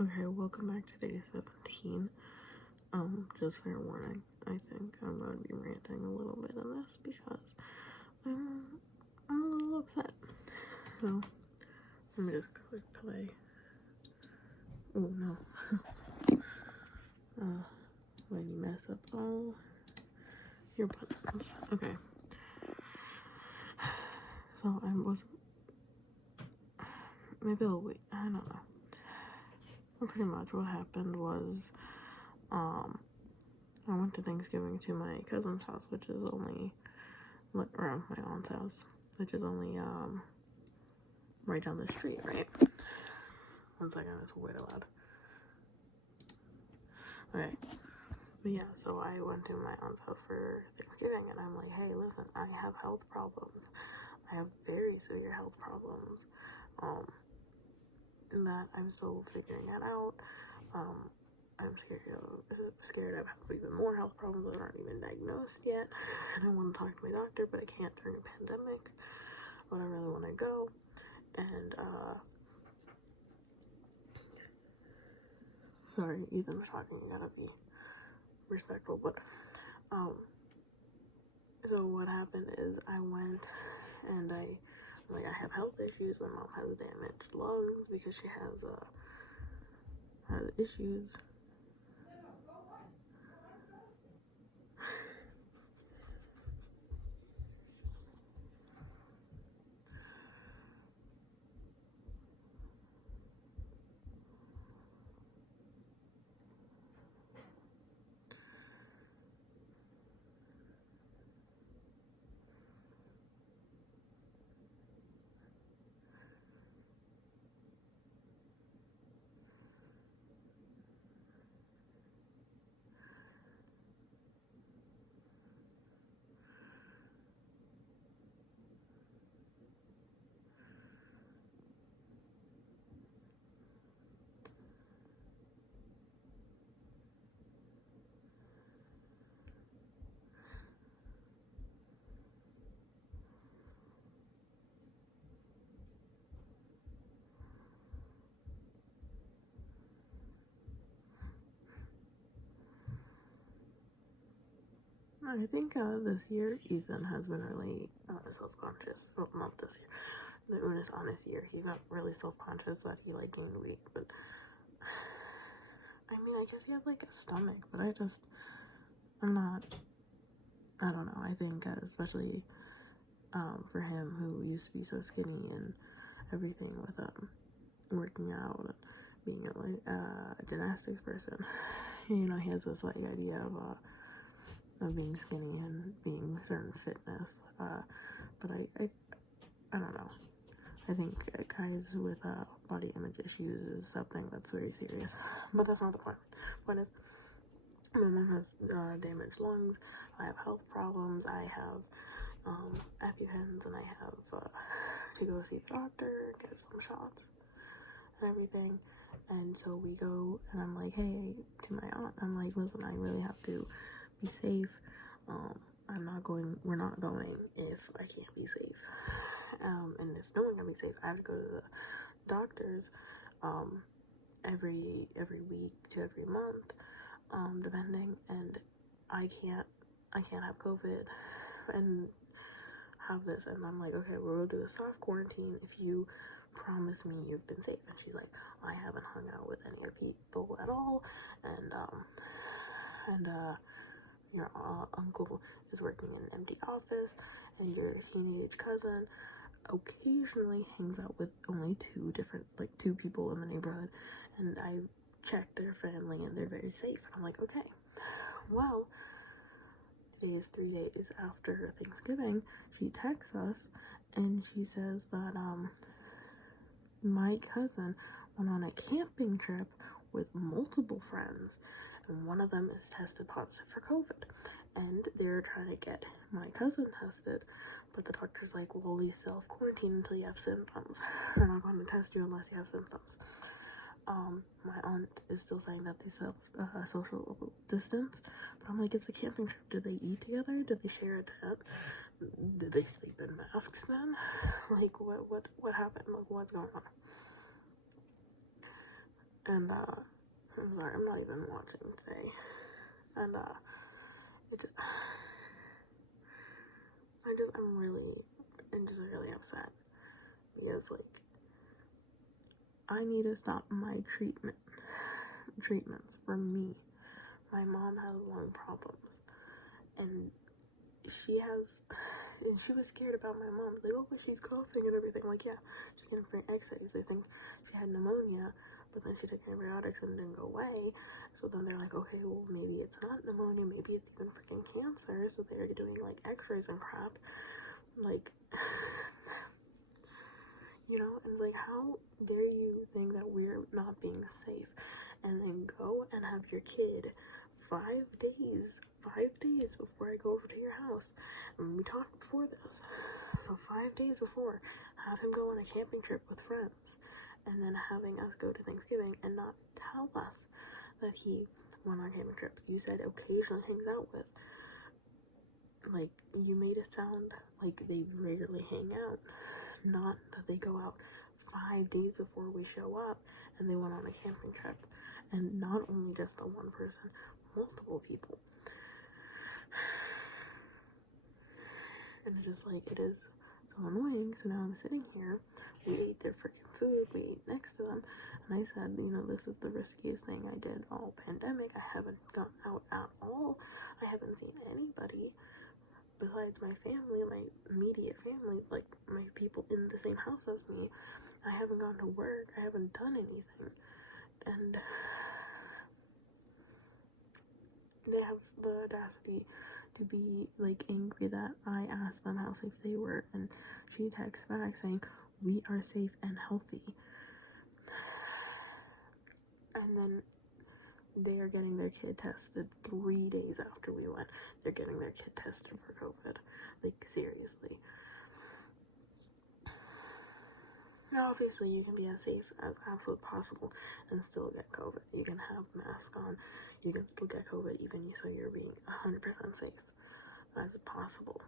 Okay, welcome back to day 17. Just fair warning, I think I'm going to be ranting a little bit in this because I'm a little upset. So, let me just click play. Oh no. When you mess up all your buttons. Okay. So, maybe I'll wait, I don't know. Pretty much what happened was, I went to Thanksgiving to my cousin's house, which is only around my aunt's house, which is only right down the street, right? One second, it's way too loud. Okay, but yeah, so I went to my aunt's house for Thanksgiving, and I'm like, hey, listen, I have health problems. I have very severe health problems, that I'm still figuring that out. I'm scared I have even more health problems that aren't even diagnosed yet, and I want to talk to my doctor, but I can't during a pandemic, but I really want to go, and, sorry, Ethan's talking, you gotta be respectful, but, so what happened is I went, and I have health issues. My mom has damaged lungs because she has issues. I think this year Ethan has been really self-conscious. Well, not this year. The Unus Annus year, he got really self-conscious that he like gained weight. But I mean, I guess he had like a stomach, but I'm not. I don't know. I think especially for him, who used to be so skinny and everything with working out and being a gymnastics person, you know, he has this like idea of being skinny and being certain fitness, but I don't know. I think guys with body image issues is something that's very serious, but that's not the point. The point is, my mom has damaged lungs, I have health problems, I have EpiPens, and I have to go see the doctor, get some shots and everything. And so we go, and I'm like, hey, to my aunt, I'm like, listen, I really have to be safe. We're not going if I can't be safe. And if no one can be safe, I have to go to the doctors every week to every month, depending, and I can't have COVID and have this. And I'm like, okay, we'll do a soft quarantine if you promise me you've been safe. And she's like, I haven't hung out with any of the people at all, and your uncle is working in an empty office, and your teenage cousin occasionally hangs out with only two people in the neighborhood, and I checked their family and they're very safe. And I'm like, okay, well, today is 3 days after Thanksgiving. She texts us and she says that my cousin went on a camping trip with multiple friends, and one of them is tested positive for COVID, and they're trying to get my cousin tested, but the doctor's like, well, at least self-quarantine until you have symptoms. They're not going to test you unless you have symptoms. My aunt is still saying that they social distance, but I'm like, it's a camping trip. Did they eat together? Did they share a tent? Did they sleep in masks then? Like, what happened? Like, what's going on? And, I'm sorry, I'm not even watching today. And, I'm just really upset. Because, like, I need to stop my treatments for me. My mom has lung problems. And she was scared about my mom. Like, oh, she's coughing and everything. Like, yeah, she's getting free x-rays. They think she had pneumonia, but then she took antibiotics and it didn't go away. So then they're like, okay, well, maybe it's not pneumonia. Maybe it's even freaking cancer. So they're doing, like, x-rays and crap. Like, you know, and like, how dare you think that we're not being safe and then go and have your kid 5 days before I go over to your house, and we talked before this, so 5 days before, have him go on a camping trip with friends, and then having us go to Thanksgiving and not tell us that he went on camping trips. You said occasionally hangs out with. Like, you made it sound like they regularly hang out, not that they go out 5 days before we show up and they went on a camping trip. And not only just the one person, multiple people. And it's just like, it is so annoying. So now I'm sitting here, we ate their freaking food, we ate next to them, and I said, you know, this is the riskiest thing I did all pandemic. I haven't gone out at all. I haven't seen anybody besides my family, my immediate family, like my people in the same house as me. I haven't gone to work. I haven't done anything. And they have the audacity to be like angry that I asked them how safe they were, and she texts back saying, we are safe and healthy. And then they are getting their kid tested 3 days after we went. They're getting their kid tested for COVID. Like, seriously. Now, obviously, you can be as safe as absolutely possible and still get COVID. You can have mask on. You can still get COVID even so you're being 100% safe as possible.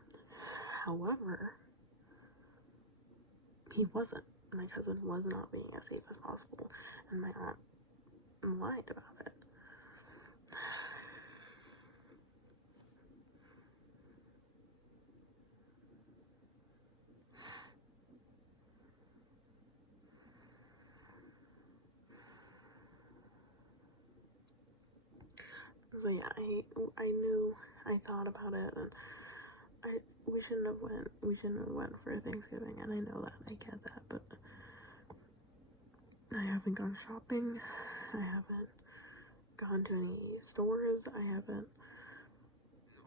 However, he wasn't. My cousin was not being as safe as possible, and my aunt lied about it. So yeah, I knew, I thought about it, and we shouldn't have went for Thanksgiving, and I know that, I get that, but I haven't gone shopping, I haven't gone to any stores, I haven't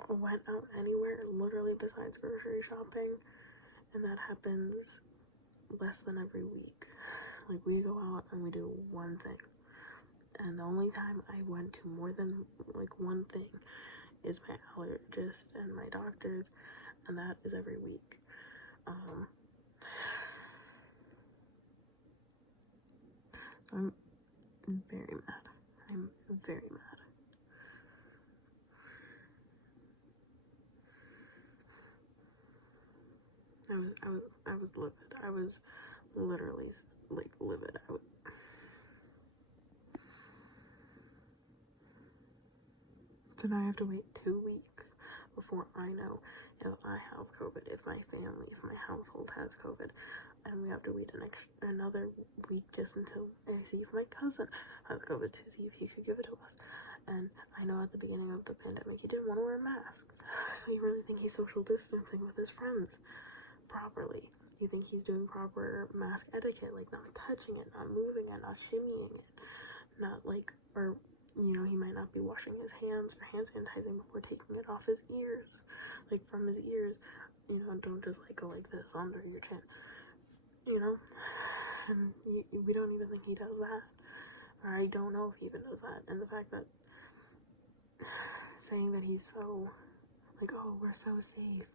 went out anywhere, literally besides grocery shopping, and that happens less than every week. Like, we go out and we do one thing, and the only time I went to more than like one thing is my allergist and my doctors, and that is every week. I'm very mad. I'm very mad. I was livid. I was literally like livid. So now I have to wait 2 weeks before I know if I have COVID, if my family, if my household has COVID, and we have to wait another week just until I see if my cousin has COVID to see if he could give it to us. And I know at the beginning of the pandemic he didn't want to wear masks, so you really think he's social distancing with his friends properly? You think he's doing proper mask etiquette, like not touching it, not moving it, not shimmying it, not like, or you know, he might not be washing his hands or hand sanitizing before taking it off his ears, like from his ears. You know, don't just like go like this under your chin, you know. And we don't even think he does that, or I don't know if he even does that. And the fact that saying that he's so like, oh, we're so safe,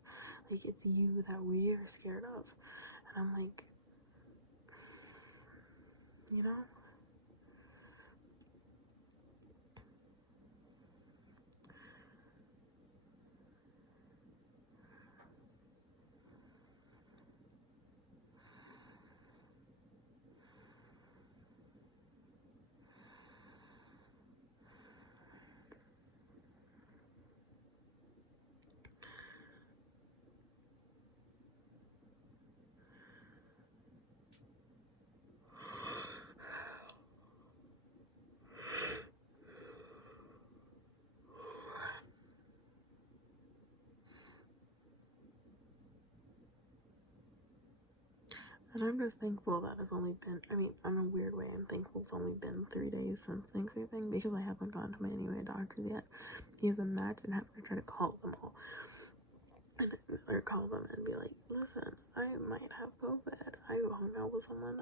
like it's you that we're scared of, and I'm like, you know. And I'm just thankful that it's only been, I mean, in a weird way, I'm thankful it's only been 3 days since Thanksgiving because I haven't gone to any of my doctors yet. Because imagine having to try to call them all. Or call them and be like, listen, I might have COVID. I hung out with someone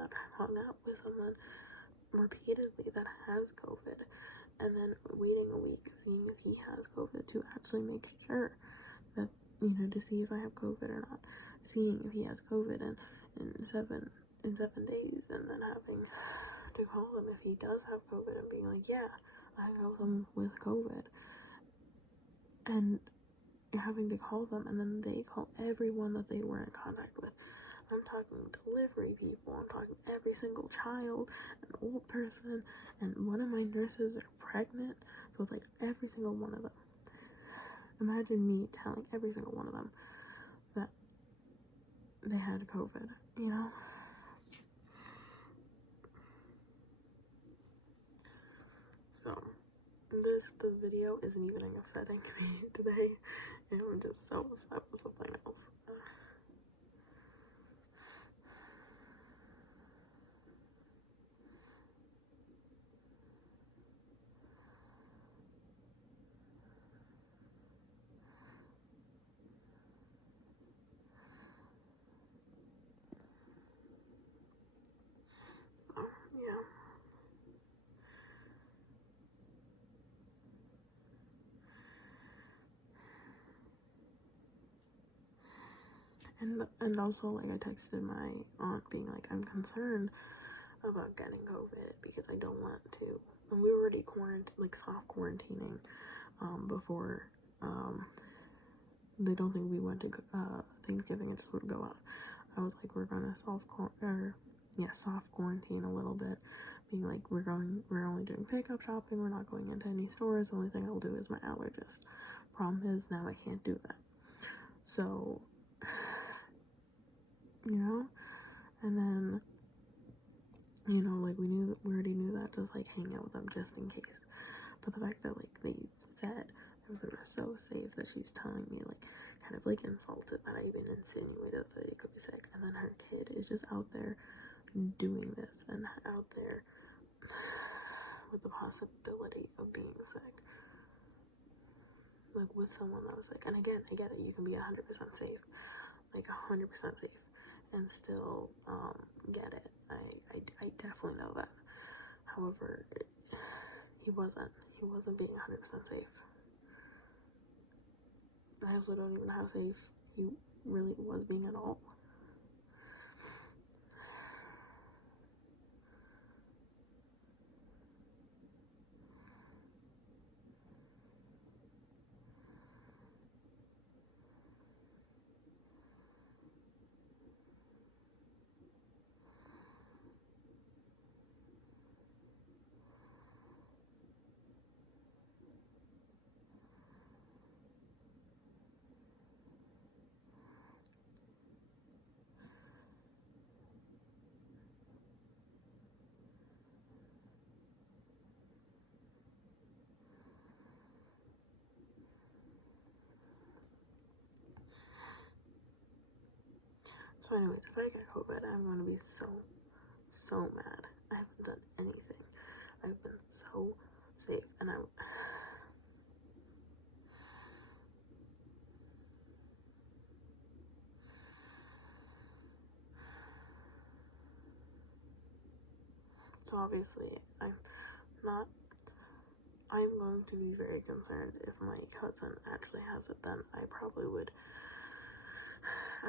repeatedly that has COVID. And then waiting a week, seeing if he has COVID to actually make sure that, to see if I have COVID or not. Seeing if he has COVID and in 7 days, and then having to call him if he does have COVID and being like, yeah, I know someone with COVID, and having to call them, and then they call everyone that they were in contact with. I'm talking delivery people, I'm talking every single child, an old person, and one of my nurses are pregnant, so it's like every single one of them. Imagine me telling every single one of them that they had COVID, So, the video isn't even upsetting me today, and I'm just so upset with something else. Yeah. And also, like, I texted my aunt being like, I'm concerned about getting COVID because I don't want to. And we were already soft quarantining before they don't think we went to Thanksgiving and just would go out. I was like, we're gonna soft quarantine a little bit, being like, we're only doing pickup shopping, we're not going into any stores, the only thing I'll do is my allergist. Problem is now I can't do that. So, and then, like, we already knew that, just like hang out with them just in case. But the fact that, like, they said they were so safe that she was telling me, like, kind of like insulted that I even insinuated that they could be sick, and then her kid is just out there doing this and out there with the possibility of being sick, like with someone that was sick. And again, I get it, you can be 100% safe, like 100% safe, and still get it. I definitely know that. However, he wasn't being 100% safe. I also don't even know how safe he really was being at all. So anyways, if I get COVID, I'm going to be so mad. I haven't done anything. I've been so safe, and so obviously I'm going to be very concerned if my cousin actually has it. Then I probably would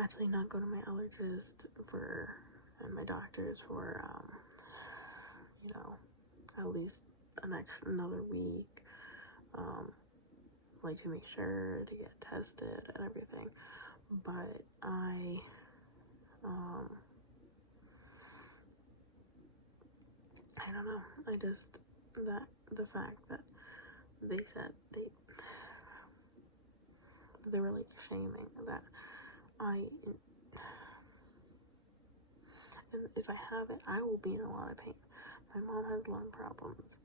actually not go to my allergist and my doctors for at least another week, like to make sure to get tested and everything. But I don't know. I just, the fact that they said they were like shaming that and if I have it, I will be in a lot of pain. My mom has lung problems.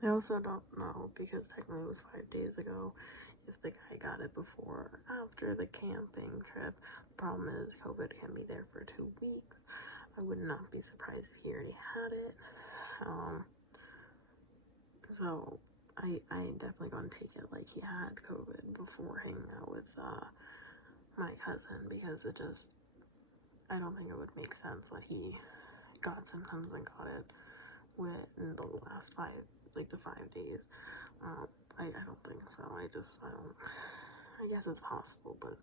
I also don't know, because technically it was 5 days ago, if the guy got it before or after the camping trip. Problem is, COVID can be there for 2 weeks. I would not be surprised if he already had it. So I definitely gonna take it like he had COVID before hanging out with my cousin, because I don't think it would make sense that he got symptoms and got it within the last 5 days. I don't think so. I guess it's possible, but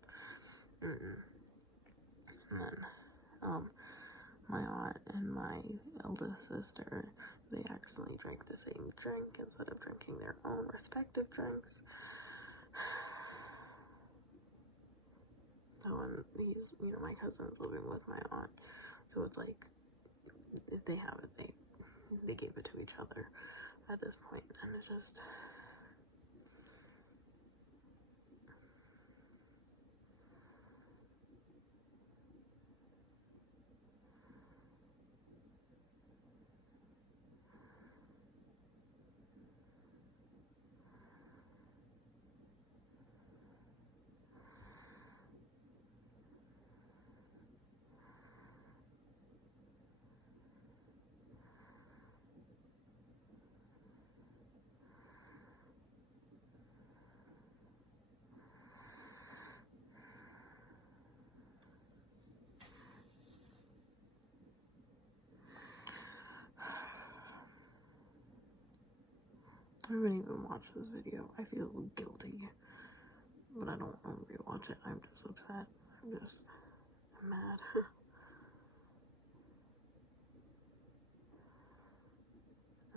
And then my aunt and my eldest sister, they accidentally drank the same drink instead of drinking their own respective drinks. So, and my cousin is living with my aunt, so it's like, if they have it, they gave it to each other at this point, and it's just, I haven't even watched this video. I feel guilty, but I don't want to rewatch it. I'm just upset. I'm mad.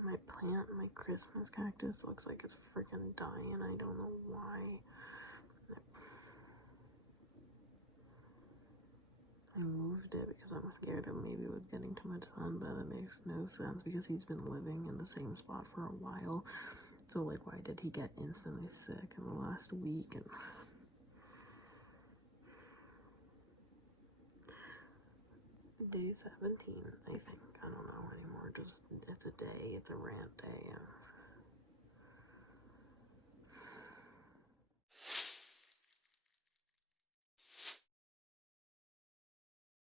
My plant, my Christmas cactus, looks like it's freaking dying. I don't know why. I moved it because I'm scared of maybe it was getting too much sun, but that makes no sense because he's been living in the same spot for a while. So, like, why did he get instantly sick in the last week? And day 17, I think. I don't know anymore. Just, it's a day. It's a rant day.